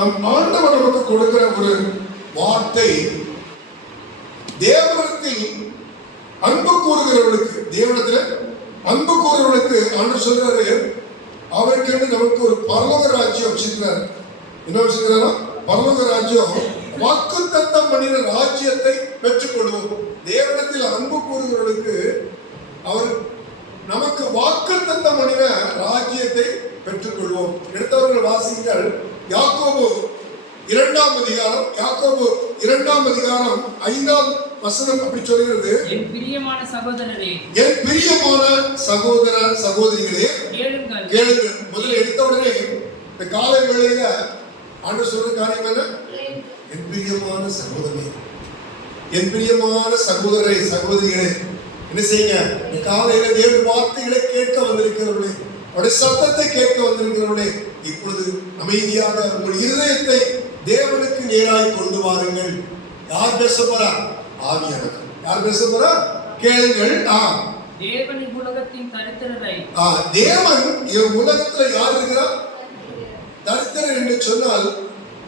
நம் ஆண்டவர் நமக்கு கொடுக்கிற ஒரு வார்த்தை, தேவனிடத்தில் அன்பு கூறுகிறவர்களுக்கு, தேவனிடத்தில் அன்பு கூறுகிறவர்களுக்கு ஆண்டவர் சொல்றாரு, அவருக்கு நமக்கு ஒரு பரலோக ராஜ்யம் வச்சிருக்கிறார். என்ன வச்சிருக்கிறாரா? பரலோக ராஜ்யம். வாக்குத்தத்தம் பண்ணின ராஜ்யத்தை பெற்றுக்கொள்வோம். தேவனிடத்தில் அன்பு கூறுகிறவர்களுக்கு அவர் நமக்கு வாக்குத்தத்தம் பண்ணின ராஜ்யத்தை பெற்றுக்கொள்வோம். எடுத்தவர்கள் வாசிங்கள். யாக்கோபு 2ஆம் அதிகாரம், யாக்கோபு 2ஆம் அதிகாரம் 5ஆம் வசனம் அப்படி சொல்கிறது, என் பிரியமான சகோதரரே, என் பிரியமான சகோதர சகோதரிகளே கேளுங்கள். முதல்ல எடுத்த உடனே இந்த காலை வேளையில ஆண்டவர் சொல்ற காரியம் என்ன? என் பிரியமான சகோதரனே, என் பிரியமான சகோதரரை சகோதரிகளே, என்ன செய்யுங்க? இந்த காலையில தேவ வார்த்தைகளை கேட்க வந்திருக்கிறவர்களே, அவருடைய சத்தத்தை கேட்க வந்திருக்கிறவர்களே, இப்பொழுது அமைதியாக உங்கள் இருதயத்தை தேவனுக்கு நேராய் கொண்டு வாருங்கள். யார் பேச போறா? ஆவியானவர். யார் பேச போறா? கேளுங்கள். தேவன் உலகத்தின் தரித்திரரை, தேவன் உலகத்துல யார் இருக்கிறார்? தரித்திரர் என்று சொன்னால்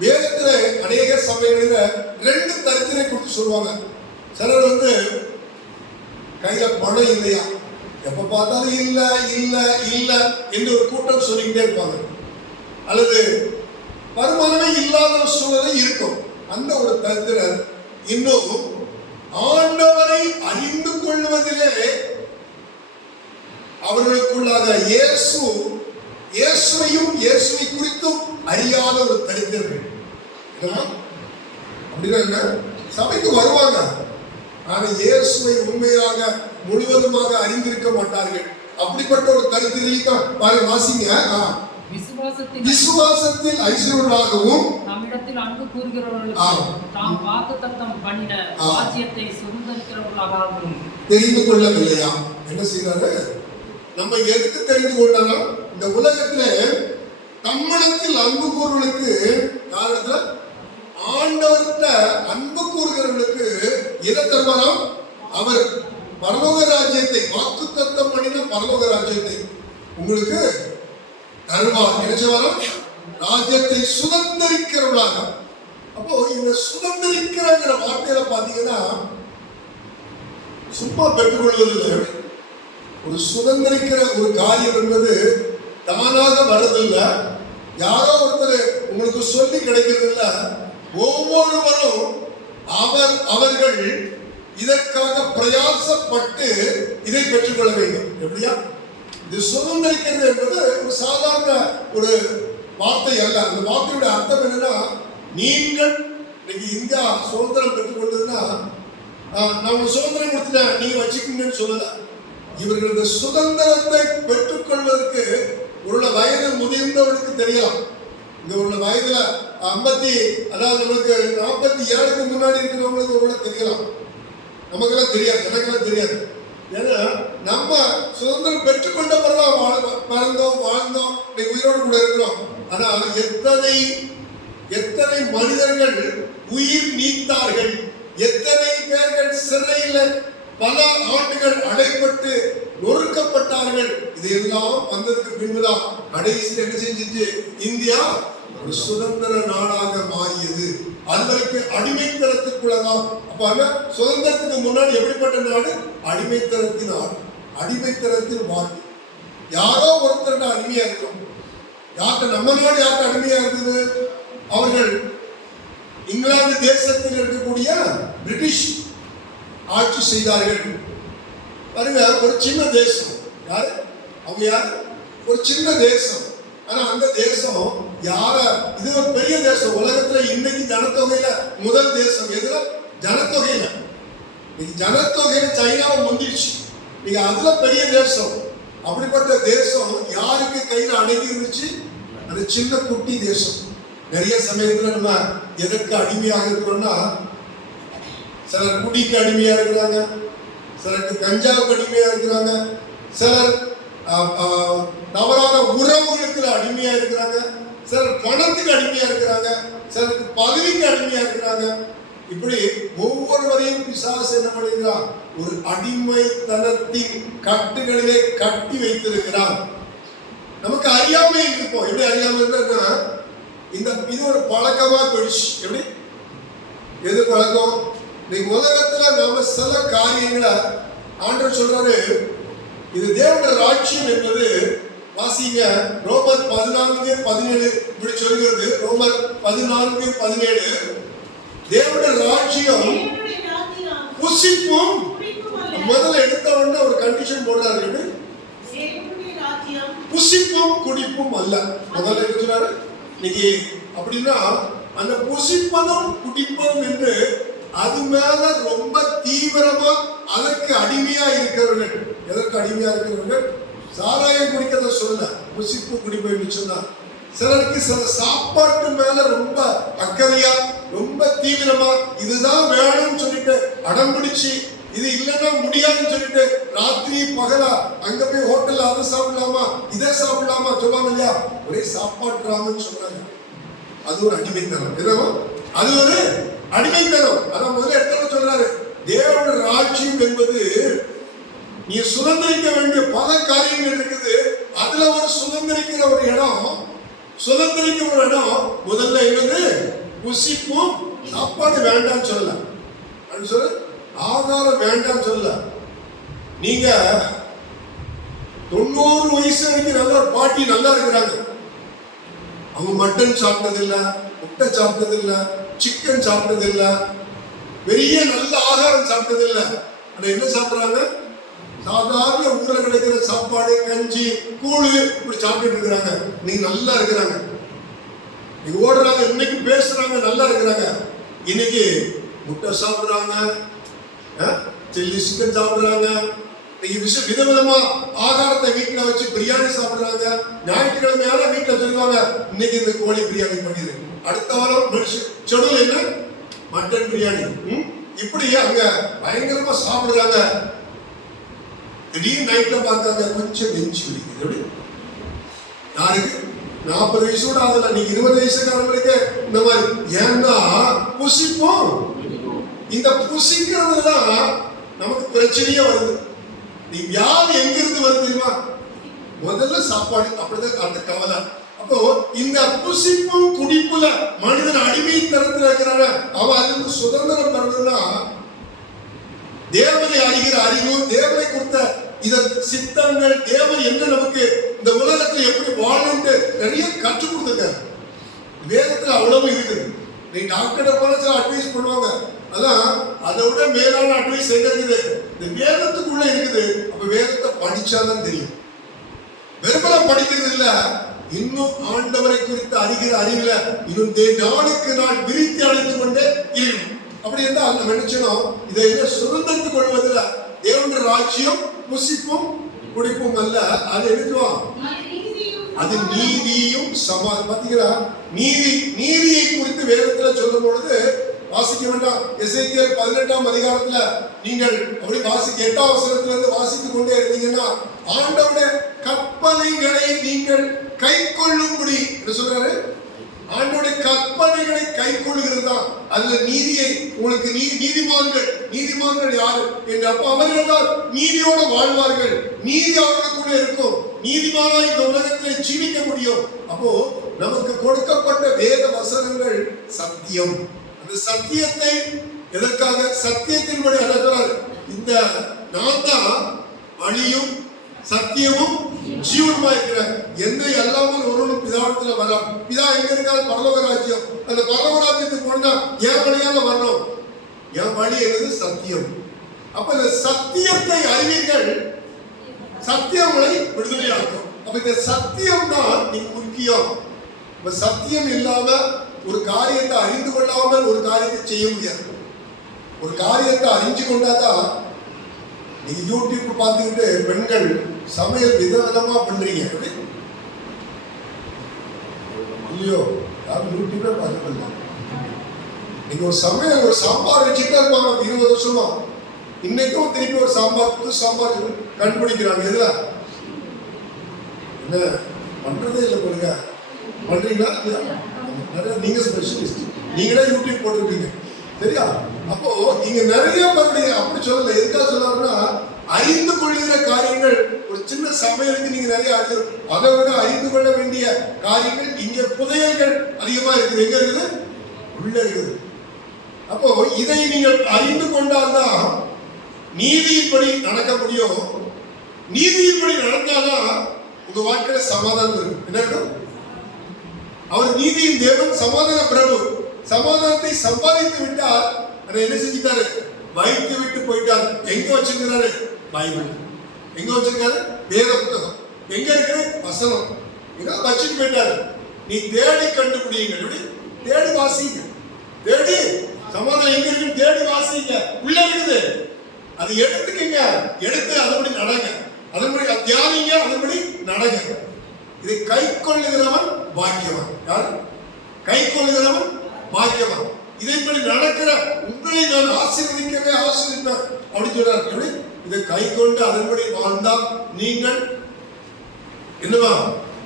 வேதத்துல அநேக சமயங்களில் 2 தரித்திரை கொடுத்து சொல்லுவாங்க. சிலர் கையில பணம் இல்லையா, எப்ப பார்த்தாலும் இல்ல இல்ல இல்ல என்று ஒரு கூட்டம் சொல்லிக்கிட்டே இருப்பாங்க. அல்லது வருமானமே இல்லாத சூழலை இருக்கும். அந்த ஒரு தரித்திரர். இன்னும் ஆண்டவரை அறிந்து கொள்வதிலே அவர்களுக்குள்ளாக இயேசுவையும் இயேசுவை குறித்தும் அறியாத ஒரு தரித்திரர்கள். அப்படின்னா சபைக்கு வருவாங்க, ஆனா இயேசுவை உண்மையாக முழுவதுமாக அறிந்திருக்க மாட்டார்கள். அப்படிப்பட்ட ஒரு தரித்திரரை தான் பாருங்க, வாசிங்க. விசுவாசத்தில் ஐஸ்வர்யமாகவும் நம்மிடத்தில் அன்பு கூறுகிறவர்களுக்கு தாம் வாக்குத்தத்தம் பண்ணின ராஜ்யத்தை சுதந்தரிக்கிறவர்களாகவும் தெரிந்து கொள்ளவில்லையா? என்ன செய்யறாரு? நம்ம எதுக்கு தெரிந்து கொள்ளணும்? இந்த உலகத்துல நம்மிடத்தில் அன்பு கூறுவர்களுக்கு, யாரிடத்துல? ஆண்டவர்கிட்ட அன்பு கூறுகிறவர்களுக்கு எதை தருவாராம்? அவர் பரலோக ராஜ்யத்தை, வாக்குத்தத்தம் பண்ணின பரலோக ராஜ்யத்தை உங்களுக்கு தருவார். நினைச்சவாரம் ராஜ்யத்தை சுதந்திரிக்கிறவர்களாக. அப்போ இந்த சுதந்திரிக்கிற வார்த்தையில பாத்தீங்கன்னா சும்மா பெற்றுக்கொள்வதில்லை. ஒரு சுதந்திரிக்கிற ஒரு காரியம் என்பது தானாக வர்றதில்லை, யாரோ ஒருத்தர் உங்களுக்கு சொல்லி கிடைக்கிறது இல்லை. ஒவ்வொருவரும் அவர்கள் இதற்காக பிரயாசப்பட்டு இதை பெற்றுக்கொள்ள வேண்டும். எப்படியா? இது சுதந்திரிக்கிறது என்பது ஒரு சாதாரண ஒரு வார்த்தை அல்ல. அந்த வார்த்தையுடைய அர்த்தம் என்னன்னா, நீங்கள் இன்னைக்கு இந்தியா சுதந்திரம் பெற்றுக்கொண்டதுன்னா நான் சுதந்திரம் கொடுத்துட்டேன் நீங்க வச்சுக்கீங்கன்னு சொல்லல. இவர்கள் இந்த சுதந்திரத்தை பெற்றுக்கொள்வதற்கு உள்ள வயது முதிர்ந்தவர்களுக்கு தெரியலாம். இங்க உள்ள வயதுல 50, அதாவது நம்மளுக்கு 47க்கு முன்னாடி இருக்கிறவங்களுக்கு கூட தெரியலாம். நமக்கெல்லாம் தெரியாது, எனக்கெல்லாம் தெரியாது. ஏன்னா நம்ம சுதந்திரம் பெற்றுக்கொண்ட பிறகு பிறந்தோம், வாழ்ந்தோம், உயிரோடு கூட இருக்கிறோம். ஆனா எத்தனை மனிதர்கள் உயிர் நீத்தார்கள், எத்தனை பேர்கள் சிறையில் பல ஆண்டுகள் அடைப்பட்டு நொறுக்கப்பட்டார்கள். இதெல்லாம் வந்ததுக்கு பின்புதான் கடைசியில் என்ன செஞ்சிச்சு? இந்தியா ஒரு சுதந்திர நாடாக மாறியது. அதுவரைக்கு அடிமைத்தனத்துக்குள்ளதான். அப்ப சுதந்திரத்துக்கு முன்னாடி எப்படிப்பட்ட நாடு? அடிமைத்தனத்தின் நாடு, அடிமைத்தனத்தின் வாழ்க்கை. யாரோ ஒருத்தர் அடிமையா இருக்கும். யார்கிட்ட? நம்ம நாடு யார்கிட்ட அடிமையா இருந்தது? அவர்கள் இங்கிலாந்து தேசத்தில் இருக்கக்கூடிய பிரிட்டிஷ் ஆட்சி செய்தார்கள். பாருங்க, ஒரு சின்ன தேசம். யாரு அவங்க? யாரு? ஒரு சின்ன தேசம். ஆனா அந்த தேசம் இது ஒரு பெரிய தேசம். உலகத்துல இன்னைக்கு ஜனத்தொகையில முதல் தேசம் எதுல? ஜனத்தொகையில. இன்னைக்கு ஜனத்தொகையில சைனாவை முந்திடுச்சு. நீங்க அதுல பெரிய தேசம். அப்படிப்பட்ட தேசம் யாருக்கு கையில அடங்கி இருந்துச்சு? அது சின்ன குட்டி தேசம். நிறைய சமயத்துல நம்ம எதற்கு அடிமையாக இருக்கிறோம்னா, சிலர் குடிக்கு அடிமையா இருக்கிறாங்க, சிலருக்கு கஞ்சாவுக்கு அடிமையா இருக்கிறாங்க, சிலர் தவறான உறவுகளுக்கு அடிமையா இருக்கிறாங்க, சிலர் பணத்துக்கு அடிமையா இருக்கிறாங்க, சிலருக்கு பதவிக்கு அடிமையா இருக்கிறாங்க. இப்படி ஒவ்வொருவரையும் பிசாசு என்ன பண்ணுகிறார்? ஒரு அடிமைத்தனத்தின் கட்டுகளிலே கட்டி வைத்திருக்கிறார். நமக்கு அறியாமை இருப்போம். எப்படி அறியாம இருந்தா, இது ஒரு பழக்கமா போயிடுச்சு. எப்படி? எது பழக்கம்? இன்னைக்கு உலகத்துல நாம சில காரியங்களை ஆண்டவர் சொல்றாரு, இது தேவனுடைய ராஜ்யம் என்பது. வாசிங்க ரோமர் 14:17 இப்படி சொல்கிறது. ரோமர் 14:17 தேவனுடைய ராஜ்யம் புசிப்பும். முதல்ல எடுத்த உடனே ஒரு கண்டிஷன் போடுறாரு, புசிப்பும் குடிப்பும் அல்ல. முதல்ல இருக்கிறாரு இன்னைக்கு. அப்படின்னா அந்த புசிப்பதும் குடிப்பதும் என்று அது மேல ரொம்ப தீவிரமா அதற்கு அடிமையா இருக்கிறவர்கள். எதற்கு அடிமையா இருக்கிறவர்கள்? சாராயம் குடிக்கிறத சொல்ல, புசிப்பு குடிப்பு சொன்னா. சிலருக்கு சில சாப்பாட்டு மேல ரொம்ப அக்கறையா, ரொம்ப தீவிரமா, இதுதான் வேணும்னு சொல்லிட்டு அடம் பிடிச்சி, இது இல்லைன்னா முடியாதுன்னு சொல்லிட்டு ராத்திரி பகலா அங்க போய் ஹோட்டல்ல அதை சாப்பிடலாமா இதை சாப்பிடலாமா சொல்லுவாங்க இல்லையா? ஒரே சாப்பாட்டுறாங்கன்னு சொல்றாங்க. அது ஒரு அடிமைத்தனம். என்னவோ அது ஒரு அடிமைத்தனம். அதான் முதல்ல எடுத்து சொல்றாரு, தேவனுடைய ராஜ்யம் என்பது நீ சுதந்திரிக்க வேண்டிய பல காரியங்கள் இருக்குது. அதுல ஒரு சுதந்திரிக்கிற ஒரு இடம், சுதந்திரிக்கிற ஒரு இடம் முதல்ல என்னது? புசிப்பும். சாப்பாடு வேண்டாம் சொல்லல, அப்படின்னு சொல்லு. ஆகாரம் வேண்டாம் சொல்ல. நீங்க 90 வயசு வரைக்கும் நல்ல ஒரு பாட்டி நல்லா இருக்கிறாங்க. அவங்க மட்டன் சாப்பிட்டது இல்ல, முட்டை சாப்பிட்டது இல்ல, சிக்கன் சாப்பிட்டது இல்ல, பெரிய நல்ல ஆகாரம் சாப்பிட்டது இல்ல. ஆனா என்ன சாப்பிடுறாங்க? சாதாரண ஊர்ல கிடைக்கிற சாப்பாடு, கஞ்சி, கூழு இப்படி சாப்பிட்டு இருக்கிறாங்க. நீங்க நல்லா இருக்கிறாங்க, நீங்க ஓடுறாங்க, இன்னைக்கு பேசுறாங்க, நல்லா இருக்கிறாங்க. இன்னைக்கு முட்டை சாப்பிடுறாங்க, சில்லி சிக்கன் சாப்பிடுறாங்க, விதவிதமா ஆகாரத்தை வீட்டுல வச்சு பிரியாணி சாப்பிடுறாங்க. ஞாயிற்றுக்கிழமையான வீட்டுல சொல்லுவாங்க, இன்னைக்கு இந்த கோழி பிரியாணி பண்ணிடு, அடுத்த வாரம் ஷெட்யூல் என்ன? மட்டன் பிரியாணி. இப்படி அங்க பயங்கரமா சாப்பிடுறாங்க. திடீர்னு நைட்ல பார்த்தாங்க, கொஞ்சம் நெஞ்சு வலிக்குது. யாருக்கு? 40 வயசு கூட ஆகல, நீங்க 20 வயசுக்காரங்களுக்கு இந்த மாதிரி. ஏன்னா புசிப்போம். இந்த புசிக்கிறது தான் நமக்கு பிரச்சனையே வருது. நீ வியாதி எங்க இருந்து வருது தெரியுமா? முதல்ல சாப்பாடு. அப்படிதான் அந்த கவலை. அப்போ இந்த புசிப்பும் குடிப்புல மனிதன் அடிமைத்தனத்தில் இருக்கிறான. அவன் அதுக்கு சுதந்திரம் பெறணும்னா தேவனை அறிகிற அறிவு, தேவனை கொடுத்த இதற்கு சித்தங்கள், தேவன் என்ன நமக்கு இந்த உலகத்துல எப்படி வாழணும்னு நிறைய கற்றுக் கொடுத்துருக்காரு. வேதத்துல அவ்வளவு இருக்குது. நீ டாக்டர் போல அட்வைஸ் பண்ணுவாங்க, அதான் அதை விட மேலான அட்வைஸ் எங்க இருக்குது? இந்த வேதத்துக்குள்ள இருக்குது. அப்ப வேதத்தை படிச்சாதான் தெரியும். வெறுமன படிக்கிறது இல்ல, இன்னும் ஆண்டவரை குறித்து அறிகிற அறிவுல இன்னும் நாளுக்கு நாள் விரித்து அடைந்து கொண்டே இருக்கணும். அப்படி இருந்தால் நம்ம நினைச்சோம், இதை சுதந்திரத்துக் கொள்வதில் தேவனுடைய ராஜ்யம் புசிப்பும் குடிப்பும் அல்ல. அது எழுதுவோம், அது நீதியும் சமாதானம். பாத்தீங்களா? நீதியை குறித்து வேதத்துல சொல்லும் பொழுது வாசிக்க வேண்டாம். எசேக்கியேல் 18ஆம் அதிகாரத்துல நீங்கள் அப்படி 8ஆம் வசனத்துல இருந்து வாசித்துக் கொண்டே இருந்தீங்கன்னா, ஆண்டவருடைய கற்பனைகளை நீங்கள் கை கொள்ளும்படி சொல்றாரு. ஆண்டவருடைய கற்பனைகளை கை கொள்ளுகிறது தான் அதுல நீதியை உங்களுக்கு. நீதிமான்கள் யாரு என்று? அப்ப அவர்கள் தான் நீதியோட வாழ்வார்கள், நீதி அவர்களுக்குள்ள இருக்கும், நீதிமானாய் இந்த உலகத்திலே ஜீவிக்க முடியும். அப்போ நமக்கு கொடுக்கப்பட்ட வேத வசனங்கள் சத்தியம். அந்த சத்தியத்தை எதற்காக? சத்தியத்தின்படி அழைக்கிறார். இந்த நான் தான் வழியும் சத்தியமும் ஜீவனுமா இருக்கிறேன். என்னை அல்லாமல் ஒருவனும் பிதாவிடத்துல வரலாம். பிதா எங்க இருக்காது? பரலோக ராஜ்யம். அந்த பரலோக ராஜ்யத்துக்கு போனா என் வழியால வரணும். என் வழி என்னது? சத்தியம். அப்ப இந்த சத்தியத்தை அறிவீர்கள், சத்தியங்களை விடுதலையாக்கும். அப்ப இந்த சத்தியம் தான் நீங்க முக்கியம். இப்ப சத்தியம் இல்லாம ஒரு காரியத்தை அறிந்து கொள்ளாமல் ஒரு காரியத்தை செய்ய முடியாது. ஒரு காரியத்தை அறிஞ்சு கொண்டாதான். நீங்க யூடியூப் பார்த்துக்கிட்டு பெண்கள் சமையல் விதவிதமா பண்றீங்க இல்லையோ? யாரும் யூடியூபே பார்த்துக்கல. நீங்க ஒரு சமையல், ஒரு சாம்பார் வச்சுட்டே இருப்பாங்க 20 வருஷமா. இன்னைக்கும் திருப்பி ஒரு சாம்பார், புது சாம்பார் கண்டுபிடிக்கிறாங்க. எதுல என்ன பண்றதே இல்லை பாருங்க. பண்றீங்களா? நிறைய நீங்க ஸ்பெஷலிஸ்ட், நீங்களே யூடியூப் போட்டுருக்கீங்க, சரியா? அப்போ நீங்க நிறைய பண்றீங்க. அப்படி சொல்லல. எதுக்காக சொல்லாருன்னா, அறிந்து கொள்ளுகிற காரியங்கள் ஒரு சின்ன சமையலுக்கு நீங்க நிறைய அதை விட அறிந்து கொள்ள வேண்டிய காரியங்கள் இங்க புதையல்கள் அதிகமா இருக்குது. எங்க இருக்குது? உள்ள இருக்குது. அப்போ இதை நீங்கள் அறிந்து கொண்டால்தான் நீதியின்படி நடக்க முடியும். நீதியின்படி நடந்தாதான் உங்க வாழ்க்கையில சமாதானம் இருக்கு. என்ன இருக்கும்? அவர் நீதியின் தேவன், சமாதான பிரபு. சமாதானத்தை சம்பாதித்து விட்டார். அதை என்ன செஞ்சுட்டாரு? வைத்து விட்டு போயிட்டார். எங்க வச்சிருக்கிறாரு? பைபிள். எங்க வச்சிருக்காரு? வேத புத்தகம். எங்க இருக்குது? வசனம். எங்க வச்சுட்டு போயிட்டாரு. நீ தேடி கண்டுபிடிங்க. எப்படி? தேடி வாசிங்க. தேடி சமாதானம் எங்க இருக்குன்னு தேடி வாசிங்க. உள்ள இருக்குது. அது எடுத்துக்கங்க. எடுத்து அதன்படி நடங்க. அதன்படி தியானிங்க. அதன்படி நடங்க. இதை கை கொள்ளுகிறவன் பாக்கியவான். யார்? கை கொள்ளுகிறவன் பாக்கியவான். இதன்படி நடக்கிற உங்களை நான் ஆசீர்வதிக்கவே ஆசீர்வதிப்பேன் அப்படின்னு சொல்றாரு. எப்படி? இதை கை கொண்டு அதன்படி வாழ்ந்தால் நீங்கள் என்னவா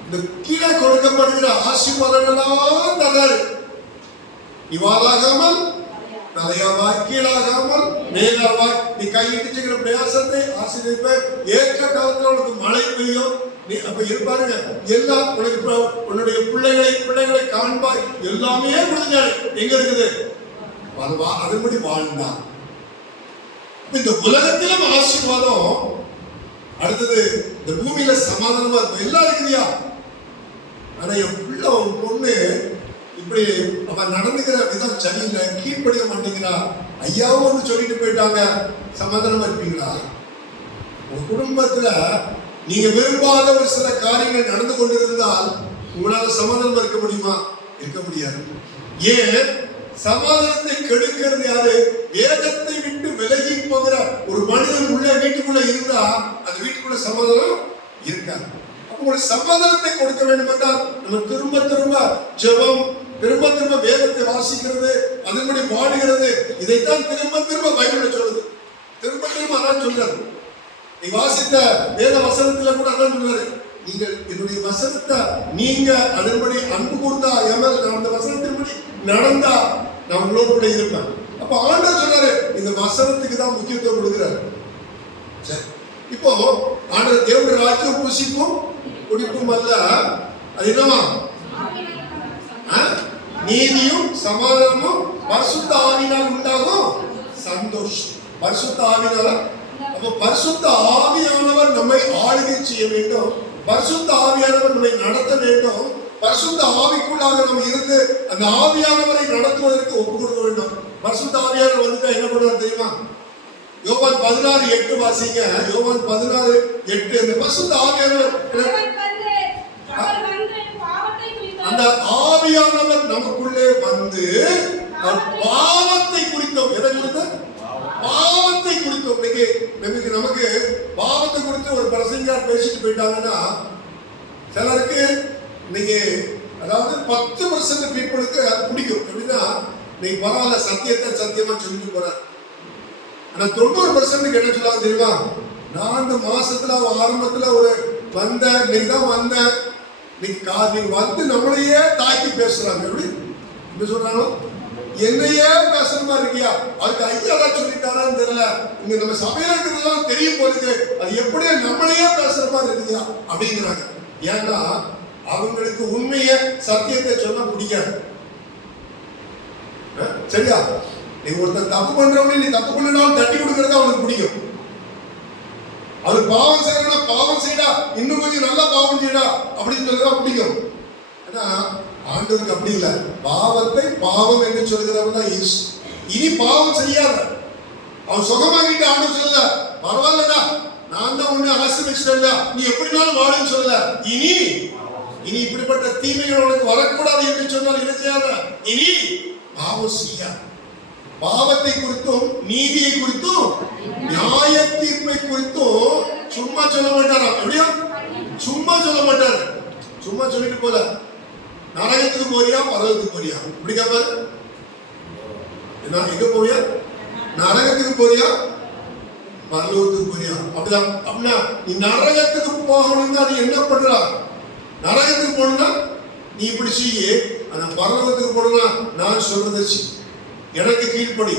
இந்த கீழே கொடுக்கப்படுகிற ஆசீர்வாதங்களாம் தந்தாரு. இவாளாகாமல் தலையாவாய் கீழாகாமல் மேலாவாய் நீ கையிட்டு செய்கிற பிரயாசத்தை ஆசீர்வதிப்ப. ஏற்ற காலத்துல உனக்கு மழை பெய்யும். நீ அப்ப இருப்பாருங்க எல்லா உன்னுடைய பிள்ளைகளை காண்பாய். எல்லாமே கொடுத்தாரு. எங்க இருக்குது? அதன்படி வாழ்ந்தான். இந்த உலகத்திலும் ஆசீர்வாதம். அடுத்தது இந்த பூமியில சமாதானமா இருக்கும். எல்லாம் இருக்குதியா. ஆனா என் பிள்ளை ஒரு பொண்ணு இப்படி அவன் நடந்துக்கிற விதம் சரியில்லை, கீழ்படிய மாட்டேங்கிறா, ஐயாவும் வந்து சொல்லிட்டு போயிட்டாங்க, சமாதானமா இருப்பீங்களா? உங்க குடும்பத்துல நீங்க விரும்பாத ஒரு சில காரியங்கள் நடந்து கொண்டிருந்தால் உங்களால சமாதானமா இருக்க முடியுமா? இருக்க முடியாது. ஏன்? சமாதானத்தை கெடுக்கிறது யாரு? வேதத்தை விட்டு விலகி போகிற ஒரு மனிதன் உள்ள வீட்டுக்குள்ள இருந்தா அந்த வீட்டுக்குள்ள சமாதானம் இருக்காது. உங்களுக்கு சமாதானத்தை கொடுக்க வேண்டும் என்றால் நம்ம திரும்ப திரும்ப ஜெபம், திரும்ப திரும்ப வேதத்தை வாசிக்கிறது, அதன்படி வாடுகிறது. இதைத்தான் திரும்ப திரும்ப பைபிள்ல சொல்லுது. திரும்ப திரும்ப அதான் சொல்றாரு. நீ வாசித்த வேத வசனத்துல கூட அதான் சொல்றாரு. நீங்கள் என்னுடைய வசனத்தை நீங்க அதன்படி அன்பு கொடுத்தா, எமல் அந்த வசனத்தின்படி நடந்தா நான் உங்களோட கூட இருப்பேன். அப்ப ஆண்டவர் சொன்னாரு இந்த வசனத்துக்கு தான் முக்கியத்துவம் கொடுக்கிறாரு. சரி, இப்போ ஆண்டவர் தேவனுடைய ராஜ்யம் புசிப்பும் குடிப்பும் அல்ல, அது என்னவா? நீதியும் சமாதானமும் பரிசுத்த ஆவியினால் உண்டாகும் சந்தோஷம். பரிசுத்த ஆவியினால. அப்ப பரிசுத்த ஆவியானவர் நம்மை ஆளுகை செய்ய வேண்டும். பரிசுத்த ஆவியானவர் நம்மை நடத்த வேண்டும். பரிசுத்த ஆவிக்குள்ளாக நம்ம இருந்து அந்த ஆவியானவரை நடத்துவதற்கு ஒப்பு கொடுக்க வேண்டும். பரிசுத்த ஆவியானவர் வந்துட்டா என்ன பண்ணுவார் தெரியுமா? யோவான் 16:8 வாசிங்க. யோவான் 16:8. அந்த பரிசுத்த ஆவியானவர், அந்த ஆவியானவர் நமக்குள்ளே வந்து பாவத்தை குறித்தோம். எதை குறித்த? பாவத்தை குறித்தோம். இன்னைக்கு நமக்கு பாவத்தை குறித்து ஒரு பிரசங்கியார் பேசிட்டு போயிட்டாங்கன்னா சிலருக்கு இன்னைக்கு அதாவது 10% பீப்புளுக்கு பிடிக்கும். எப்படின்னா நீங்க பரவாயில்ல சத்தியத்தை சத்தியமா சொல்லிட்டு போற. ஆனா 90% என்ன சொல்லுவாங்க தெரியுமா? நான் இந்த மாசத்துல ஆரம்பத்துல ஒரு வந்தேன், இன்னைக்கு தான் வந்தேன், நீங்க வந்து நம்மளையே தாக்கி பேசுறாங்க. எப்படி என்ன சொல்றாங்க? என்னையே பேசுற மாதிரி இருக்கியா? அதுக்கு ஐயா தான் சொல்லிட்டாரான்னு தெரியல. இங்க நம்ம சபையில இருக்கிறதெல்லாம் தெரியும் போகுது, அது எப்படியே நம்மளையே பேசுற மாதிரி இருக்குதா அப்படிங்கிறாங்க. ஏன்னா அவங்களுக்கு உண்மைய சத்தியத்தை சொல்ல பிடிக்காது. சரியா? நீ ஒருத்தர் தப்பு பண்றவங்க நீ தப்பு பண்ணாலும் தட்டி கொடுக்கறது அவனுக்கு பிடிக்கும். அவர் பாவம் செய்யறா, பாவம் செய்யடா, இன்னும் கொஞ்சம் நல்லா பாவம் செய்யடா அப்படின்னு சொல்றதா பிடிக்கும். ஆனா ஆண்டவருக்கு அப்படி இல்லை. பாவத்தை பாவம் என்று சொல்கிறவன் தான் இயேசு. இனி பாவம் செய்யாத. அவன் சுகமாகிட்டு ஆண்டவர் சொல்ல, பரவாயில்லடா நான் தான் உன்னை ஆசீர்வதிச்சிட்டேன்டா, நீ எப்படினாலும் வாழுன்னு சொல்லல. இனி இப்படிப்பட்ட தீமைகள் உனக்கு வரக்கூடாது என்று சொன்னால் என்ன செய்யாத? இனி பாவம் செய்யாத. பாவத்தை குறித்தும் நீதியை குறித்தும் நியாய தீர்ப்பை குறித்தும் சும்மா சொல்ல மாட்டாராம். எப்படியா? சும்மா சொல்ல மாட்டார். சும்மா சொல்லிட்டு போல நரகத்துக்கு போறியா பரலோகத்துக்கு போறியா? இப்படி கேட்பாரு. எங்க போறியா? நரகத்துக்கு போறியா பரலோகத்துக்கு போறியா? அப்படிதான். அப்படின்னா நீ நரகத்துக்கு போகணும்னா அது என்ன பண்றா? நரகத்துக்கு போகணும்னா நீ இப்படி செய்ய, ஆனா பரலோகத்துக்கு போகணும்னா நான் சொல்றதை எனக்கு கீழ்ப்படி,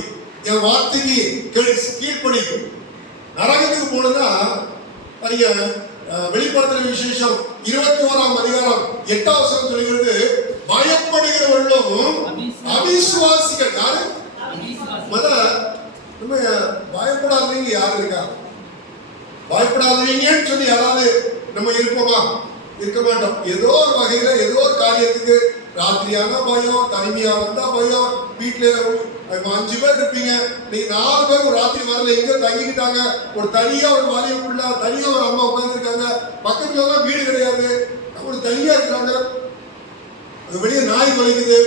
என் வார்த்தைக்கு கீழ்ப்படி. நரகத்துக்கு போனதா நீங்க வெளிப்படுத்துற விசேஷம் 21ஆம் அதிகாரம் 8ஆம் வசனம் சொல்கிறது, பயப்படுகிறவர்களும் அவிசுவாசிகள். யாரு? நம்ம பயப்படாதீங்க. யாரு இருக்கா? பயப்படாதீங்கன்னு சொல்லி யாராவது நம்ம இருப்போமா? இருக்க மாட்டோம். ஏதோ ஒரு வகையில ஏதோ ஒரு காரியத்துக்கு ராத்திரியான பயம், தனிமையா வந்தா பயம். வீட்டுல 5 பேர் இருப்பீங்க, நீங்க 4 பேர் ஒரு ராத்திரி வரல, எங்க தங்கிக்கிட்டாங்க, ஒரு தனியா ஒரு வாலியம் உள்ள தனியா ஒரு அம்மா உட்காந்துருக்காங்க, பக்கத்துல எல்லாம் வீடு கிடையாது, ஒரு தனியா இருக்கிறாங்க, வெளியே நாய் குலைக்குது,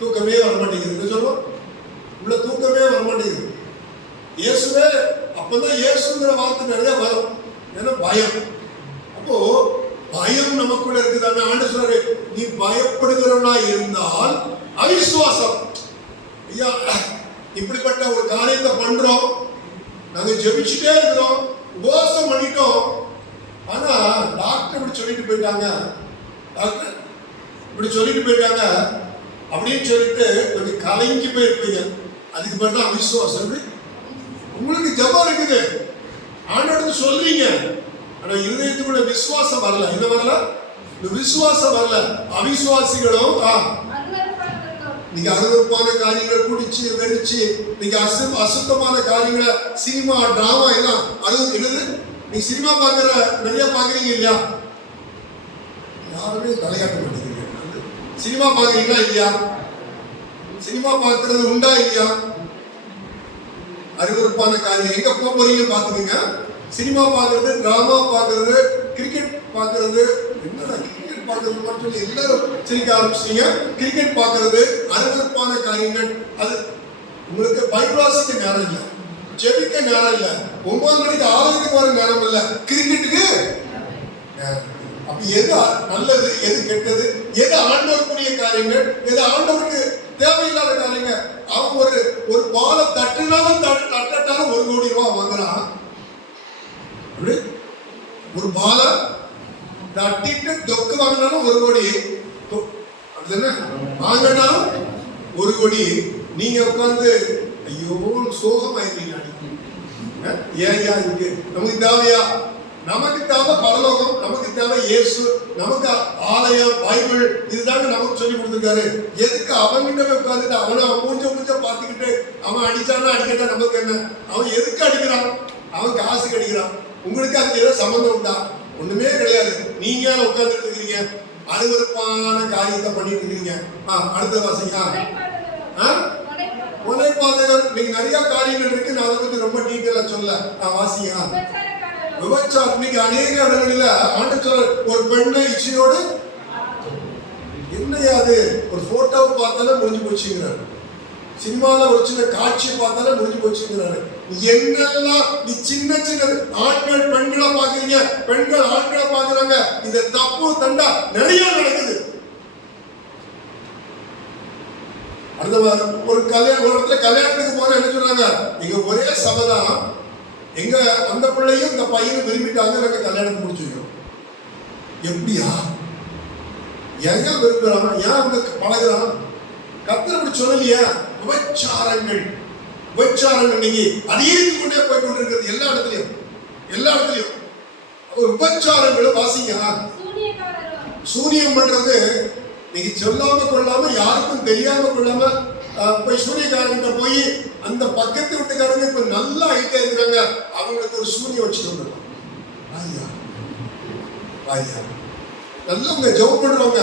தூக்கமே வரமாட்டேங்குது. சொல்லுவோம் உள்ள தூக்கமே வரமாட்டேங்குது. இயேசுவே அப்பதான் இயேசுங்கிற வார்த்தை நிறைய வரும். ஏன்னா பயம். அப்போ பயம் நமக்குள்ள இருக்குதானே. ஆண்டு சொல்றாரு, நீ பயப்படுகிறவனா இருந்தால் அவிசுவாசம். ஐயா, இப்படிப்பட்ட ஒரு காரியத்தை பண்றோம், நாங்க ஜெபிச்சுட்டே இருக்கிறோம், உபவாசம் பண்ணிட்டோம், ஆனா டாக்டர் இப்படி சொல்லிட்டு போயிட்டாங்க, டாக்டர் இப்படி சொல்லிட்டு போயிட்டாங்க அப்படின்னு சொல்லிட்டு கொஞ்சம் கலங்கி போயிருப்பீங்க. அதுக்கு பேர் தான் அவிசுவாசம். உங்களுக்கு ஜெபம் இருக்குது, ஆண்டவருக்கு சொல்றீங்க, ஆனா இருதயத்துக்குள்ள விசுவாசம் வரல. என்ன வரல? விசுவாசம் வரல. அவிசுவாசிகளும் நீங்க அருவருப்பான காரியங்களை குடிச்சு வெறிச்சு, நீங்க அசுத்தமான காரியங்களை, சினிமா டிராமா எல்லாம் அது என்னது, நீங்க சினிமா பாக்குற நிறைய பாக்குறீங்க இல்லையா? யாருமே தலையாட்ட மாட்டேங்கிறீங்க. சினிமா பாக்குறீங்களா இல்லையா? சினிமா பார்க்கறது உண்டா இல்லையா? அருவருப்பான காரியம் எங்க போறீங்க பாத்துக்கீங்க. சினிமா பாக்குறது, டிராமா பாக்குறது, கிரிக்கெட் பாக்குறது, என்னடா கிரிக்கெட் பாக்குறது சொல்லி எல்லாரும் சிரிக்க ஆரம்பிச்சீங்க. கிரிக்கெட் பாக்குறது அருவருப்பான காரியங்கள். அது உங்களுக்கு பைபிள் வாசிக்க நேரம் இல்லை, ஜெபிக்க நேரம் இல்லை, 9 மணிக்கு ஆலயத்துக்கு வர நேரம் இல்லை, கிரிக்கெட்டுக்கு நேரம். அப்ப எது நல்லது, எது கெட்டது, எது ஆண்டவருக்குரிய காரியங்கள், எது ஆண்டவருக்கு தேவையில்லாத காரியங்கள். அவன் ஒரு பாலை தட்டினாலும் தட்டாலும் 1 கோடி ரூபாய் வாங்குறான். ஒரு பாலை தட்டிட்டு தொக்கு வாங்கினாலும் 1 கோடி, வாங்கினாலும் 1 கோடி. நீங்க உட்கார்ந்து ஐயோ சோகமாயிருக்கீங்க. ஏன் இருக்கு? நமக்கு தேவையா? நமக்கு தேவை பரலோகம், நமக்கு தேவை இயேசு, நமக்கு ஆலயம், பைபிள், இதுதாங்க நமக்கு சொல்லி கொடுத்துருக்காரு. எதுக்கு அவன்கிட்ட போய் உட்காந்துட்டு அவனை மூஞ்ச பார்த்துக்கிட்டு அவன் அடிச்சானா அடிக்கட்டா நமக்கு என்ன? அவன் எதுக்கு அடிக்கிறான்? அவன் காசுக்கு அடிக்கிறான். உங்களுக்கு அதுக்கு ஏதோ சம்பந்தம் உண்டா? ஒண்ணுமே கிடையாது. நீங்க உட்கார்ந்துட்டு இருக்கீங்க, அருவருப்பான காரியத்தை பண்ணிட்டு இருக்கீங்க. அடுத்த வாசிங்க. கொலை பாதகர். நீங்க நிறைய காரியங்கள் இருக்கு, நான் அதை பத்தி ரொம்ப டீட்டெயிலா சொல்ல. வாசிங்க. விபச்சாரம். இன்னைக்கு அநேக இடங்களில ஆண்டவர் ஒரு பெண்ணை இச்சையோடு, என்னையா அது, ஒரு போட்டோவை பார்த்தாலே முடிஞ்சு போச்சுங்கிறாரு. சினிமால ஒரு சின்ன காட்சியை பார்த்தாலே முடிஞ்சு போச்சுங்கிறாரு. என்னெல்லாம் நீ சின்ன சின்ன ஆண்கள் பெண்களை பாக்குறீங்க, பெண்கள் ஆண்களை பாக்குறாங்க, இந்த தப்பு தண்டா நிறைய நடக்குது. அடுத்த ஒரு இடத்துல கல்யாணத்துக்கு போற என்ன சொல்றாங்க, இங்க ஒரே சபைதான், எங்க அந்த பிள்ளையும் இந்த பையனும் விரும்பிட்டாங்க, நாங்க கல்யாணத்தை முடிச்சுக்கிறோம். எப்படியா? எங்க விரும்புறான்? ஏன் அங்க பழகுறான்? கர்த்தர் அப்படி சொல்லலையா? விபச்சாரங்கள் இன்னைக்கு அதிகரித்து கொண்டே போய் கொண்டிருக்கிறது எல்லா இடத்துலயும். விபச்சாரங்களும் வாசிங்க. சூனியம் பண்றது நீங்க சொல்லாம கொள்ளாம, யாருக்கும் தெரியாம கொள்ளாம போய் சூரியக்காரங்கிட்ட போய், அந்த பக்கத்து வீட்டுக்காரங்க இப்ப நல்லா ஆயிட்டே இருக்கிறாங்க, அவங்களுக்கு ஒரு சூனியம் வச்சுட்டு வந்துடலாம். நல்லவங்க ஜெபம் பண்றவங்க,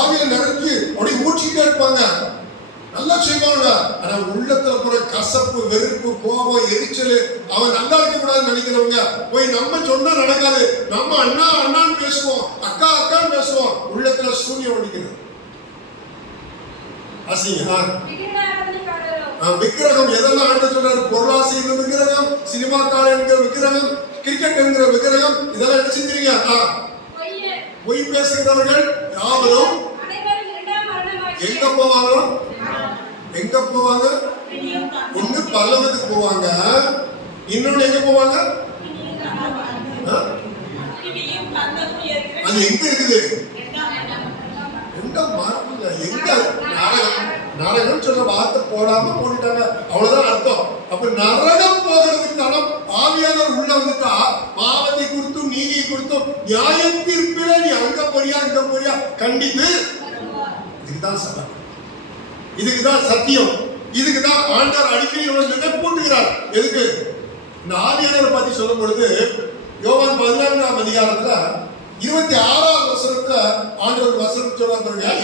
ஆவியில நிரப்பி அப்படி மூச்சுக்கிட்டே இருப்பாங்க, நல்லா செய்வாங்க. ஆனா உள்ளத்துல போற கசப்பு, வெறுப்பு, கோபம், எரிச்சல், அவன் நல்லா இருக்க கூடாதுன்னு நினைக்கிறவங்க போய் நம்ம சொன்னா நடக்காது, நம்ம அண்ணான்னு பேசுவோம், அக்கான்னு பேசுவோம், உள்ளத்துல சூனியம் அடிக்கிறது. விக்கிரகம் எதெல்லாம் ஆண்டு சொல்றாரு? பொருளாசை விக்கிரகம், சினிமாக்காரன் என்கிற விக்கிரகம், கிரிக்கெட் என்கிற விக்கிரகம், இதெல்லாம் என்ன செஞ்சிருக்கீங்க? பொய் பேசுகிறவர்கள் யாவரும் எங்க போவாங்க? ஒண்ணு பரலோகத்துக்கு போவாங்க, இன்னொன்னு எங்க போவாங்க? அது எங்க இருக்குது? எங்க நாடகம் சொல்ற வார்த்தை போடாம போட்டுட்டாங்க, அவ்வளவுதான் அர்த்தம். அப்ப அப்ப நரகம் போகிறதுக்கான ஆவியானவர் உள்ள வந்துட்டா பாவத்தை குறித்தும் நீதியை குறித்தும் நியாய தீர்ப்பில நீ அங்க போறியா இங்க போறியா கண்டித்து இதுக்குதான் சபை, இதுக்குதான் சத்தியம், இதுக்குதான் ஆண்டவர் அடிக்கடி நினைப்பூட்டுகிறார். எதுக்கு? இந்த ஆவியானவர் பத்தி சொல்லும் பொழுது யோவான் 14ஆம் அதிகாரத்துல 26ஆம் வசனத்துல ஆண்டவர் வசனம் சொல்றாங்க.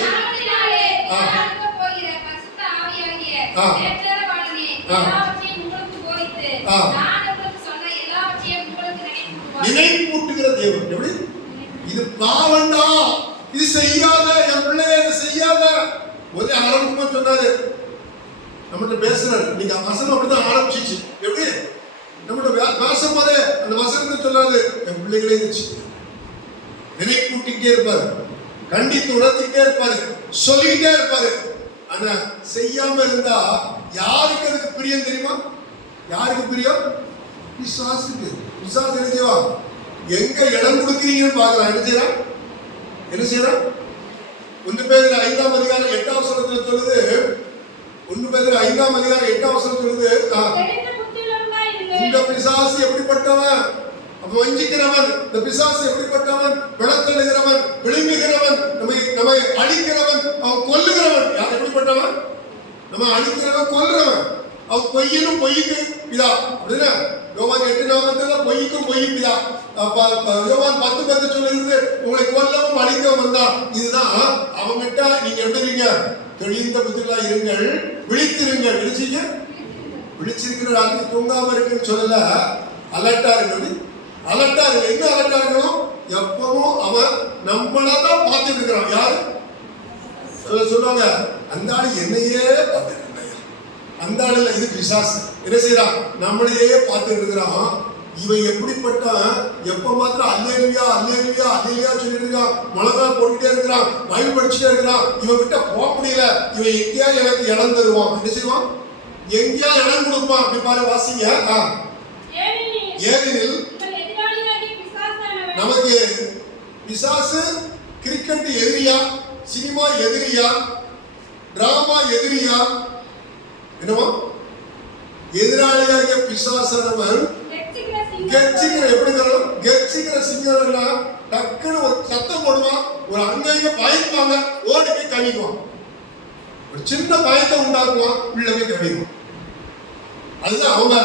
நினைப்பூட்டுகிற தேவன். எப்படி? இது பாவண்டா, இது செய்யாத, என் பிள்ளைய இதை செய்யாத. ஒரே ஆரம்பமா சொன்னாரு, நம்மகிட்ட பேசுறாரு. நீங்க வசனம் அப்படிதான் ஆரம்பிச்சிச்சு. எப்படி? நம்மகிட்ட பேசும்போது அந்த வசனத்தை சொல்லாது, என் பிள்ளைகளே இருந்துச்சு. நினைப்பூட்டிக்கிட்டே இருப்பாரு, கண்டித்து உணர்த்திக்கிட்டே இருப்பாரு, சொல்லிக்கிட்டே இருப்பாரு. ஆனா செய்யாம இருந்தா யாருக்கு அதுக்கு பிரியம் தெரியுமா? யாருக்கு பிரியம்? பிசாசுக்கு. பிசாசு என்ன செய்வான்? எங்க இடம் கொடுக்கிறீங்கன்னு பாக்குறான். என்ன செய்யறான்? என்ன செய்யறான்? 1 பேதுரு 5ஆம் அதிகாரம் 8ஆம் வசனத்துல சொல்லுது. 1 பேதுரு 5ஆம் அதிகாரம் 8ஆம் வசனம் சொல்லுது, இந்த பிசாசு எப்படிப்பட்டவன்? அப்ப வஞ்சிக்கிறவன். இந்த பிசாசு எப்படிப்பட்டவன்? விளக்கெழுகிறவன், விழுங்குகிறவன், நம்மை அழிக்கிறவன், அவன் கொல்லுகிறவன். யார் எப்படிப்பட்டவன்? நம்ம அழிக்கிறவன், கொல்லுறவன். அவன் பொய்யனும் பொய்க்கு பிதா. அப்படின்னா யோவான் 8:4 பொய்க்கும் பொய் பிதா. யோவான் 10:10 சொல்லுகிறது, உங்களை கொல்லவும் அழிக்கவும் வந்தான். இதுதான் அவங்கிட்ட நீங்க எப்படிங்க? தெளிந்த புத்திரலா இருங்கள், விழித்திருங்கள். விழிச்சிங்க, விழிச்சிருக்கிற ராத்திரி தூங்காம இருக்குன்னு சொல்லல, அலர்ட்டா இருக்கு. அலர்ட்டா இருக்கு. என்ன அலர்ட்டா இருக்கணும்? எப்பவும் அவன் நம்மளதான் பார்த்துட்டு இருக்கிறான். யாரு சொல்லுவாங்க? அந்த ஆளு என்னையே பார்த்துட்டு இருக்கான். அந்த ஆளுல இது பிசாசு என்ன செய்யறான்? நம்மளையே பார்த்துட்டு இருக்கிறான். இவன் எப்படிப்பட்டான்? எப்ப மாத்திரம் அல்லேலூயா அல்லேலூயா அல்லேலூயா சொல்லிட்டு இருக்கான், முழங்கால் போட்டுட்டே இருக்கிறான், பைபிள் படிச்சுட்டே இருக்கிறான். இவன் கிட்ட போக முடியல. இவன் எங்கேயா எனக்கு இடம் தருவான். என்ன செய்வான்? எங்கேயா இடம் கொடுப்பான். அப்படி பாரு, வாசிங்க. ஏனெனில் நமக்கு பிசாசு கிரிக்கெட் எதிரியா, சினிமா எதிரியா, டிராமா எதிரியா, என்னவா? எதிராளியாக பிசாசானவன் கெச்சிக்கிற. எப்படி கெச்சிக்கிற சிங்கம் டக்குன்னு ஒரு சத்தம் போடுவான், ஒரு அங்கங்க பயந்துவாங்க, ஓடி போய் கவிக்குவான். ஒரு சின்ன பயத்தை உண்டாக்குவான், உள்ள போய் கவிக்குவான். அதுதான் அவங்க.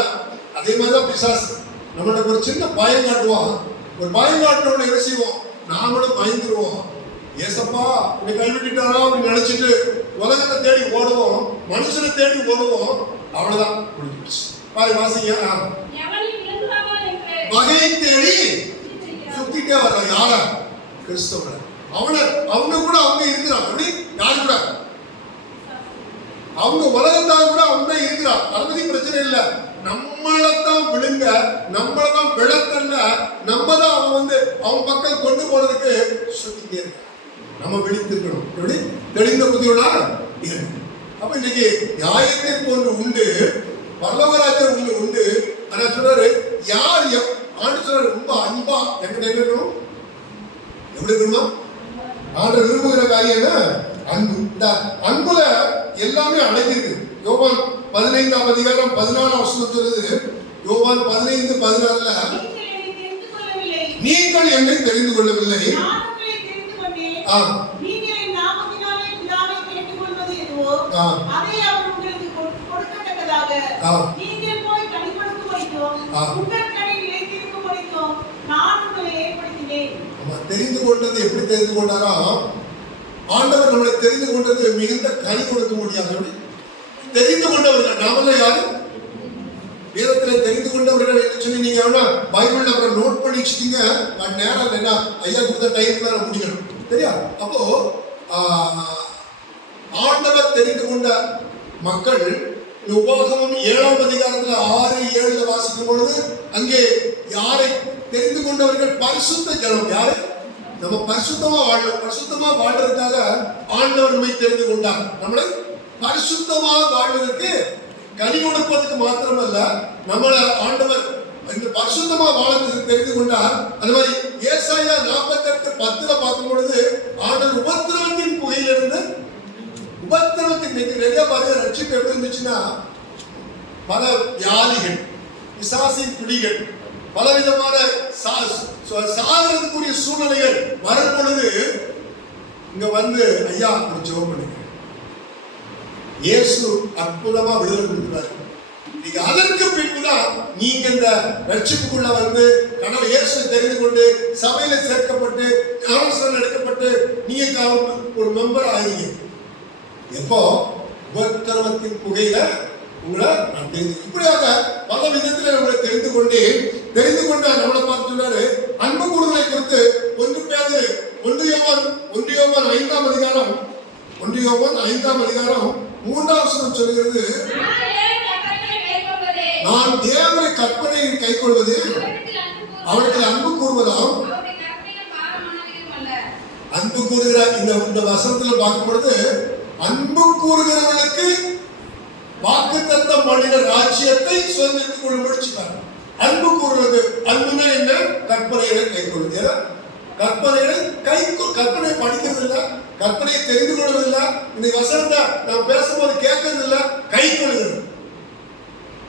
அதே மாதிரிதான் பிசாசு. நம்மளுக்கு ஒரு சின்ன பயம் காட்டுவான். ஒரு பயம் காட்டினோட என்ன செய்வோம்? நாமளும் பயந்துருவோம். ஏசப்பா இப்படி கைவிட்டுட்டாரா அப்படின்னு நினைச்சிட்டு உலகத்தை தேடி ஓடுவோம், மனுஷனை தேடி ஓடுவோம். அவ்வளவுதான், முடிஞ்சிடுச்சு. பாரு, வாசிங்க. வகையை தேடி சுத்திட்டே வர்றான். யாரா? கிறிஸ்தவன். அவங்க கூட அவங்க இருக்கிறான். அப்படி யாரு கூட? அவங்க உலகத்தால் கூட அவங்க இருக்கிறான். அதை பத்தி பிரச்சனை இல்லை. நம்மளத்தான் விழுங்க, நம்மளதான் விளக்கல்ல, நம்ம தான் அவன் அவன் பக்கம் கொண்டு போறதுக்கு சுத்திட்டே இருக்க. நம்ம விழித்திருக்கணும். எப்படி? தெளிந்த புத்தியோட இருக்கு. அப்ப இன்னைக்கு நியாயத்தை போன்று உண்டு, பரலோகராஜ்யம் ஒன்று உண்டு. ஆனா சொல்றாரு, யார் ஆண்டு சொல்றாரு, ரொம்ப அன்பா என்கிட்ட இருக்கணும். எப்படி இருக்கணும்? ஆண்டு விரும்புகிற காரியம் என்ன? அன்பு. இந்த அன்புல எல்லாமே அடங்கியிருக்கு. யோவான் 15ஆம் அதிகாரம் 14ஆம் வசனம் சொல்லுது. யோவான் 15:16 நீங்கள் என்னை தெரிந்து கொள்ளவில்லை, தெரிந்து கொண்டது. எப்படி தெரிந்து கொண்டாரா? ஆண்டவர் நம்மளை தெரிந்து கொண்டது மிகுந்த கனி கொடுக்க முடியாது. தெரிந்து கொண்டவர்கள் நாம யாரு? வேதத்தில் தெரிந்து கொண்டவர்கள் என்ன சொல்லி நீங்க பைபிள் அப்புறம் நோட் பண்ணி வச்சுக்கீங்க. நேரம் என்ன ஐயா கொடுத்த டைம்ல முடிக்கணும், சரியா? அப்போ ஆண்டவர் தெரிந்து கொண்ட மக்கள் உபாகமம் 7ஆம் அதிகாரத்துல 6-7 வாசிக்கும் பொழுது அங்கே யாரை தெரிந்து கொண்டவர்கள்? பரிசுத்த ஜனம். யாரு? நம்ம பரிசுத்தமா வாழணும். பரிசுத்தமா வாழ்றதுக்காக ஆண்டவர் நம்மை தெரிந்து கொண்டார். நம்மளை பரிசுத்தமாக வாழ்வதற்கு, கனி கொடுப்பதற்கு மாத்திரமல்ல, நம்மளை ஆண்டவர் இந்த பரிசுத்தமா வாழறதுக்கு தெரிந்து கொண்டார். அது மாதிரி ஏசாயா 48:10 பார்க்கும் பொழுது ஆண்டவர் உபத்திரவத்தின் புகையிலிருந்து, உபத்திரவத்தின் நிறைய பாருங்க ரட்சிப்பு எப்படி இருந்துச்சுன்னா, பல வியாதிகள், பிசாசின் பிடிகள், பலவிதமான சாகிறதுக்குரிய சூழ்நிலைகள் வரும் பொழுது இங்க வந்து ஐயா ஒரு ஜெபம் பண்ணுங்க. இயேசு அற்புதமா விடுதலை கொடுக்கிறார். நீங்க அதற்கு பின்புதான் நீங்க இந்த ரட்சிப்புக்குள்ள வந்து கடவுள் இயேசுவை தெரிந்து கொண்டு சபையில சேர்க்கப்பட்டு ஞானஸ்நானம் எடுக்கப்பட்டு நீங்க ஒரு மெம்பர் ஆகிறீங்க. எப்போ உபத்திரவத்தின் புகையில உங்களை நான் தெரிந்து இப்படியாக பல விதத்துல நம்மளை தெரிந்து கொண்டு நம்மளை பார்த்து சொன்னாரு. அன்பு கூறுதலை குறித்து 1 யோவான் 5ஆம் அதிகாரம் 3ஆம் வசனம் சொல்கிறது, நான் தேவனுடைய கற்பனையை கைக்கொள்வது அவருக்கு அன்பு கூறுவதாம். அன்பு கூறுகிற இந்த வசனத்துல பார்க்கும் பொழுது அன்பு கூறுகிறவர்களுக்கு வாக்குத்தத்தம் பண்ணின ராஜ்யத்தை சுதந்திரத்துக் கொள்ள முடிச்சுட்டாங்க. அன்பு கூறுவது, அன்புனா என்ன? கற்பனைகளை கைக்கொள்வது. கற்பனை படிக்கிறது இல்ல, கற்பனையை தெரிந்து கொள்வது இல்ல, இந்த வசனத்தை நாம் பேசும்போது கேட்கறது இல்ல, கை கொள்கிறது,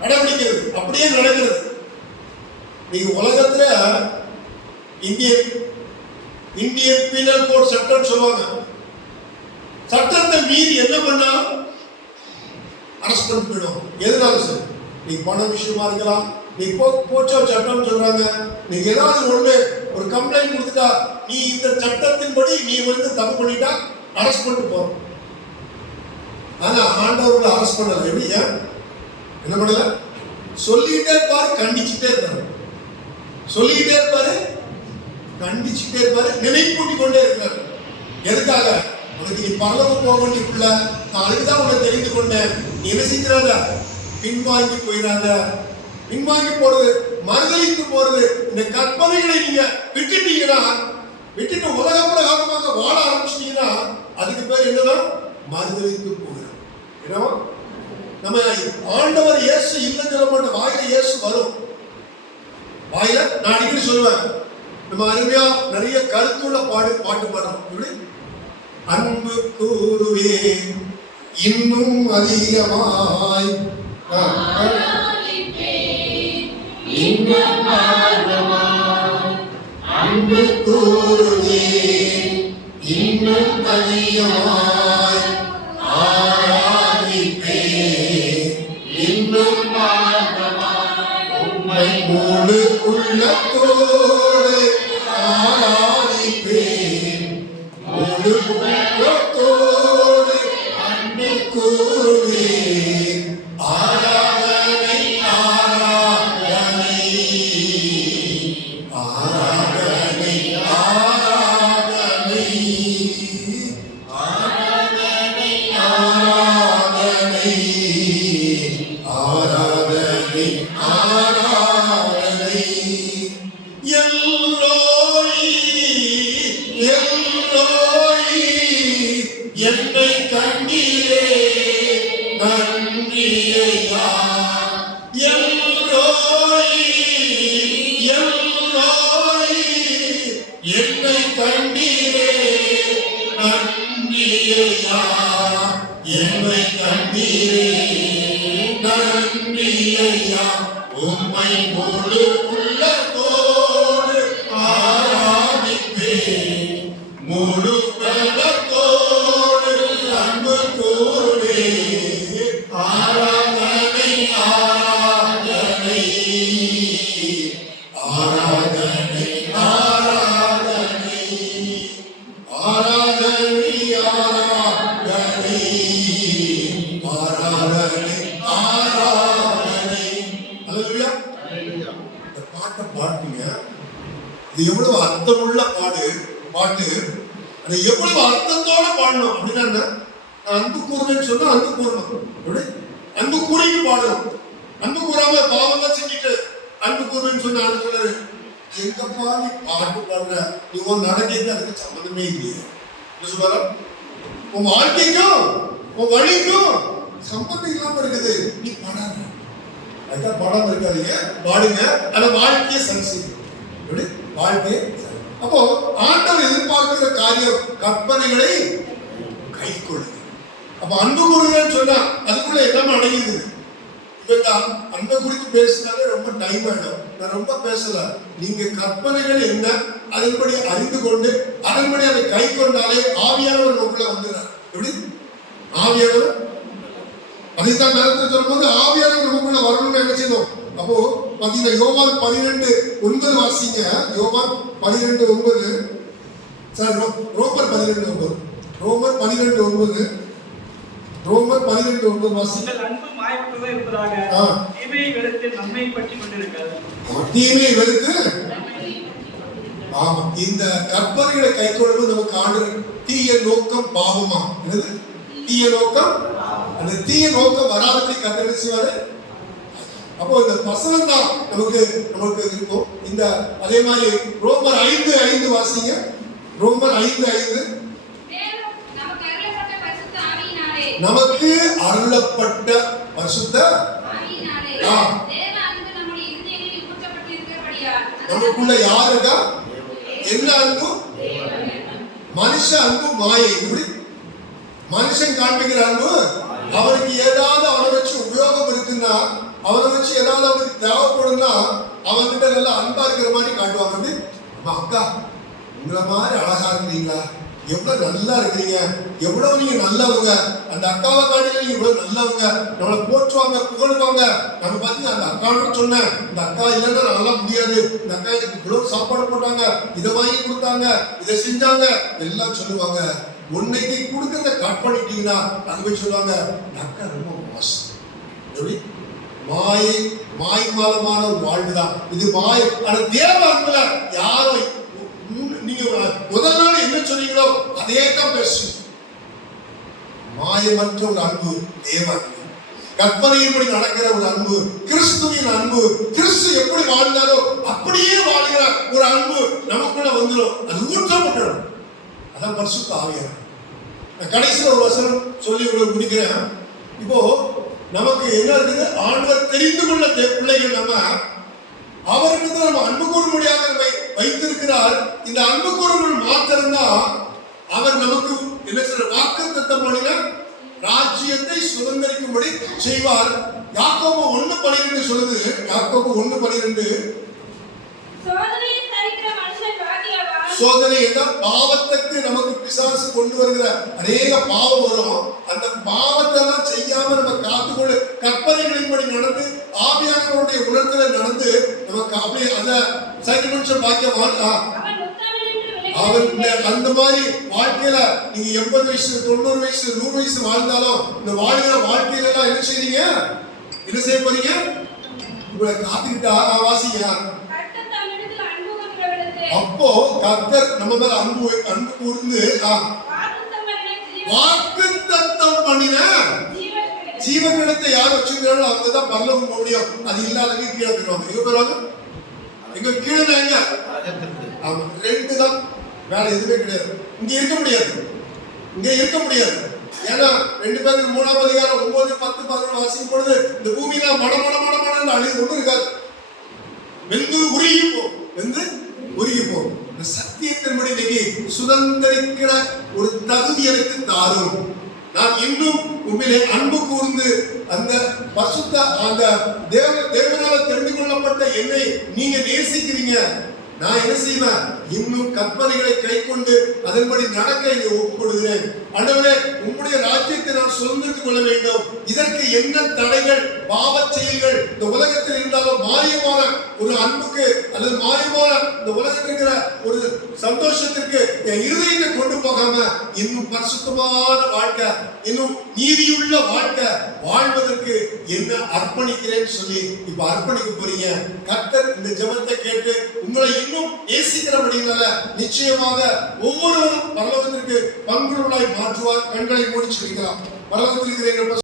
கடைபிடிக்கிறது, அப்படியே நடக்கிறது. நீங்க உலகத்துல இந்தியன் பீனல் கோட் சட்டம் சொல்லுவாங்க. சட்டத்தை மீறி என்ன பண்ணாலும் அரெஸ்ட் பண்ணி போயிடும். எதுனாலும் சரி, நீ பண விஷயமா இருக்கலாம், நீ போச்சோ சட்டம் சொல்றாங்க, நீங்க ஏதாவது ஒரு கம்ப்ளைண்ட் கொடுத்துட்டா நீ இந்த சட்டத்தின்படி நீ வந்து தப்பு பண்ணிட்டா அரெஸ்ட் பண்ணிட்டு போற. ஆனா ஆண்டவர்களை அரெஸ்ட் பண்ணல. எப்படி? என்ன பண்ணல? சொல்லிக்கிட்டே இருப்பாரு, கண்டிச்சுட்டே இருப்பாரு, சொல்லிக்கிட்டே இருப்பாரு, கண்டிச்சுட்டே இருப்பாரு, நினைப்பூட்டி கொண்டே இருக்காரு. எதுக்காக? உனக்கு நீ பரலோகம் போக வேண்டிய பிள்ளை, நான் அதுக்குதான் உன்னை தெரிந்து கொண்டேன். நீ என்ன செஞ்சிடாத, பின்வாங்கி போயிடாத. பின்வாங்கி போறது, மறுதலித்து போறது, இந்த கற்பனைகளை நீங்க விட்டுட்டு உலக பிரகாரமாக வாழ ஆரம்பிச்சிட்டீங்கன்னா அதுக்கு பேர் என்னதான்? மறுதலித்து போகிறோம். என்னவா? நம்ம ஆண்டவர் இயேசு இல்லைன்னு சொல்ல மாட்டோம். வாயில இயேசு வரும். வாயில நான் அடிக்கடி சொல்லுவேன், நம்ம அருமையா நிறைய கருத்துள்ள பாட்டு பாடுறோம். இப்படி அன்பு கூறுவேன் இன்னும் அதிகமாய், அன்பு கூறுவேன் இன்னும் அதிகமாய், ஆராதிப்பேன் இன்னும் உம்மை முழு உள்ளத்தோடு ஆராதிப்பேன், முழு உள்ளத்தோடு அன்பு கூறுவேன். ஆராதனை ஆராதனை ஆராதனை ஆராதனை ஆராதனை ஆராதனை ஆராதனை ஆராதனை எல்லோய் எல்லோய் என்னை கண்டீரே நன்றியையா. எல்லோய் எல்லோய் என்னை கண்டீரே நன்றியையா. என்னை கண்டீரே நன்றியையா. உம்மை முழு உள்ளத்தோடு ஆராதிப்பேன், முழு பலத்தோடு அன்பு கூறுவேன். ஆராதனை ஆராதனை ஆராதனை ஆராதனை ஆராதனை ஆராதனை ஆராதனை ஆராதனை. அல்லேலூயா. இந்த பாட்டை பாடுங்க. இது எவ்வளவு அர்த்தமுள்ள பாட்டு, அதை எவ்வளவு அர்த்தத்தோட பாடணும் அப்படின்னா, அன்பு கூறுவேன்னு சொன்னா அன்பு கூறணும். எப்படி? அன்பு கூறிட்டு பாடணும். அன்பு கூறாம பாவம் செஞ்சுட்டு அன்பு கூறுவேன்னு சொன்னா அது சொல்றாரு, எங்கப்பா நீ பாட்டு பாடுற, நீ உன் நடக்கைக்கு அதுக்கு சம்மந்தமே இல்லையே. சொல்ற உன் வாழ்க்கைக்கும் உன் வழிக்கும் சம்பந்தம் இல்லாம இருக்குது, நீ பாடாத. அதுதான் பாடாம இருக்காதீங்க, பாடுங்க. ஆனா வாழ்க்கையை சரி செய்யும். எப்படி? வாழ்க்கையை. அப்போ ஆண்டவர் எதிர்பார்க்கிற காரியம் கற்பனைகளை கை கொள்ளுங்க. அப்ப அன்பு கூறுங்கன்னு சொன்னா அதுக்குள்ள எல்லாமே அடங்கிடுது. இப்ப இந்த அன்பை குறித்து பேசினாலே ரொம்ப டைம் ஆயிடும். நான் ரொம்ப பேசல. நீங்க கற்பனைகள் என்ன அதன்படி அறிந்து கொண்டு அதன்படி அதை கை கொண்டாலே ஆவியானவர் உங்களுக்குள்ள வந்துடுறார். எப்படி ஆவியானவர் அதைத்தான் நேரத்தில் சொல்லும்போது ஆவியானவர் நமக்குள்ள வரணும்னு என்ன செய்யணும். அப்போ பாத்தீங்கன்னா யோவான் 12:9 வாசிங்க. யோவான் 12:9 சார் ரோமர் 12:9 ரோமர் 12:9 ரோமர் 12:9 வாசிங்க. அன்பு மாயப்பட்டதா இருப்பதாக தீமையை வெறுத்து நன்மையை பற்றி கொண்டிருக்கிறது. தீமையை வெறுத்து ஆமா இந்த கற்பனைகளை கை கொள்வது நமக்கு ஆண்டவர் தீய நோக்கம் பாவமா என்னது தீய நோக்கம் அந்த தீய நோக்கம் வராதபடி கத்தர் செய்வாரு. அப்போ இந்த வசனம் தான் நமக்கு இருக்கும். இந்த அதே மாதிரி ரோமர் 5:5 வாசிங்க. ரோமர் 5:5 நமக்கு அருளப்பட்ட பரிசுத்த நமக்குள்ள யாருக்கா என்ன அன்பு மனுஷ அன்பு மாயை. இப்படி மனுஷன் காண்பிக்கிற அன்பு அவனுக்கு ஏதாவது அவனை வச்சு உபயோகம் இருக்குன்னா அவனை வச்சு ஏதாவது அவனுக்கு தேவைப்படும்னா அவன்கிட்ட நல்லா அன்பா இருக்கிற மாதிரி காட்டுவாங்க. அப்படி அக்கா உங்களை மாதிரி அழகா இருக்கிறீங்களா, எவ்வளவு நல்லா இருக்கிறீங்க, எவ்வளவு நீங்க நல்லவங்க, அந்த அக்காவை காட்டில நீங்க இவ்வளவு நல்லவங்க, நம்மளை போற்றுவாங்க புகழுவாங்க. நம்ம பாத்தீங்கன்னா அந்த அக்கான்னு சொன்னேன், இந்த அக்கா இல்லைன்னா நல்லா முடியாது, இந்த அக்கா எனக்கு இவ்வளவு சாப்பாடு போட்டாங்க, இதை வாங்கி கொடுத்தாங்க, இதை செஞ்சாங்க எல்லாம் சொல்லுவாங்க. உன்னைக்கு கொடுக்கறத கட் பண்ணிட்டீங்கன்னா அது போய் சொல்லுவாங்க இந்த அக்கா ரொம்ப மோசம். எப்படி மாய்மாலமான ஒரு வாழ்வுதான் இது. ஆனா தேவ அன்புல யாரும் நீங்க முதல் நாள் என்ன சொன்னீங்களோ அதே தான் பேசு. மாயமற்ற ஒரு அன்பு தேவ அன்பு, கற்பனையின்படி நடக்கிற ஒரு அன்பு, கிறிஸ்துவின் அன்பு. கிறிஸ்து எப்படி வாழ்ந்தாரோ அப்படியே வாழ்கிற ஒரு அன்பு நமக்குள்ள வந்துடும். அது ஊற்றப்பட்டுடும். அதான் பரிசுத்த ஆவியானவர். கடைசியில் ஒரு வசனம் சொல்லி உங்களுக்கு முடிக்கிறேன். இப்போ நமக்கு என்ன இருக்குது, ஆண்டவர் தெரிந்து கொள்ள பிள்ளைகள் நம்ம அவருக்கு நம்ம அன்பு கூறும்படியாக வைத்திருக்கிறார். இந்த அன்பு கூறுகள் மாத்திரம்தான் அவர் நமக்கு என்ன சொல்ற வாக்குத்தத்தம் பண்ணின ராஜ்யத்தை சுதந்திரிக்கும்படி செய்வார். யாக்கோபு 1:12 சொல்லுது. யாக்கோபு 1:12 சோதனை என்ன பாவத்துக்கு நமக்கு பிசாசு கொண்டு வருகிற அநேக பாவம் வரும். அந்த பாவத்தை எல்லாம் செய்யாம நம்ம காத்துக்கொண்டு கற்பனைகளின்படி நடந்து ஆவியானவருடைய உணர்த்துல நடந்து நமக்கு அப்படியே அந்த சைக்கிள் பாக்கியம் அவர் அந்த மாதிரி வாழ்க்கையில நீங்க 80 வயசு 90 வயசு 100 வயசு வாழ்ந்தாலும் இந்த வாழ்கிற வாழ்க்கையில எல்லாம் என்ன செய்றீங்க, என்ன செய்ய போறீங்க, உங்களை காத்துக்கிட்டா வாசிங்க. அப்போ கர்த்தர் நம்ம மேல அன்பு கூர்ந்து வாக்குத்தத்தம் பண்ணின ஜீவனிடத்தை யார் வச்சிருந்தாலும் அவங்க தான் பரலோகம் போக முடியும். அது இல்லாதவங்க கீழே போயிடுவாங்க. எங்க போயிடுவாங்க, எங்க கீழே எங்க ஆமா 2 தான், வேற எதுவுமே கிடையாது. இங்க இருக்க முடியாது. ஏன்னா 2 பேருக்கு 3ஆம் அதிகாரம் 9, 10, 11 வாசிக்கும் பொழுது இந்த பூமியில மட அழிவு ஒண்ணு இருக்காது. வெந்து உருகி போ. இந்த சத்தியத்தின்படி இன்னைக்கு சுதந்திரிக்கிற ஒரு தகுதி எனக்கு தாரும். நான் இன்னும் உண்மையிலே அன்பு கூர்ந்து அந்த பசுத்த அந்த தேவனால தெரிந்து கொள்ளப்பட்ட என்னை நீங்க நேசிக்கிறீங்க. நான் என்ன செய்வேன், இன்னும் கற்பனைகளை கை கொண்டு அதன்படி நடக்க இதை ஒப்புக்கொடுகிறேன். ஆண்டவரே உம்முடைய ராஜ்யத்தை நான் சுதந்திரித்துக் கொள்ள வேண்டும். இதற்கு என்ன தடைகள் பாவ செயல்கள் இந்த உலகத்தில் இருந்தாலும் மாயமான ஒரு அன்புக்கு அல்லது மாயமான இந்த உலகத்தில் இருக்கிற ஒரு சந்தோஷத்திற்கு என் இருதயத்தை கொண்டு போகாம இன்னும் பரிசுத்தமான வாழ்க்கை, இன்னும் நீதியுள்ள வாழ்க்கை வாழ்வதற்கு என்ன அர்ப்பணிக்கிறேன்னு சொல்லி இப்ப அர்ப்பணிக்க போறீங்க. கர்த்தர் இந்த ஜெபத்தை கேட்டு உங்களை இன்னும் நேசிக்கிறபடினால நிச்சயமாக ஒவ்வொருவரும் பரலோகத்திற்கு பங்குள்ளவர்களாய் மாற்றுவார். கண்களை மூடி சொல்லிக்கலாம். பரலோகத்தில் இருக்கிற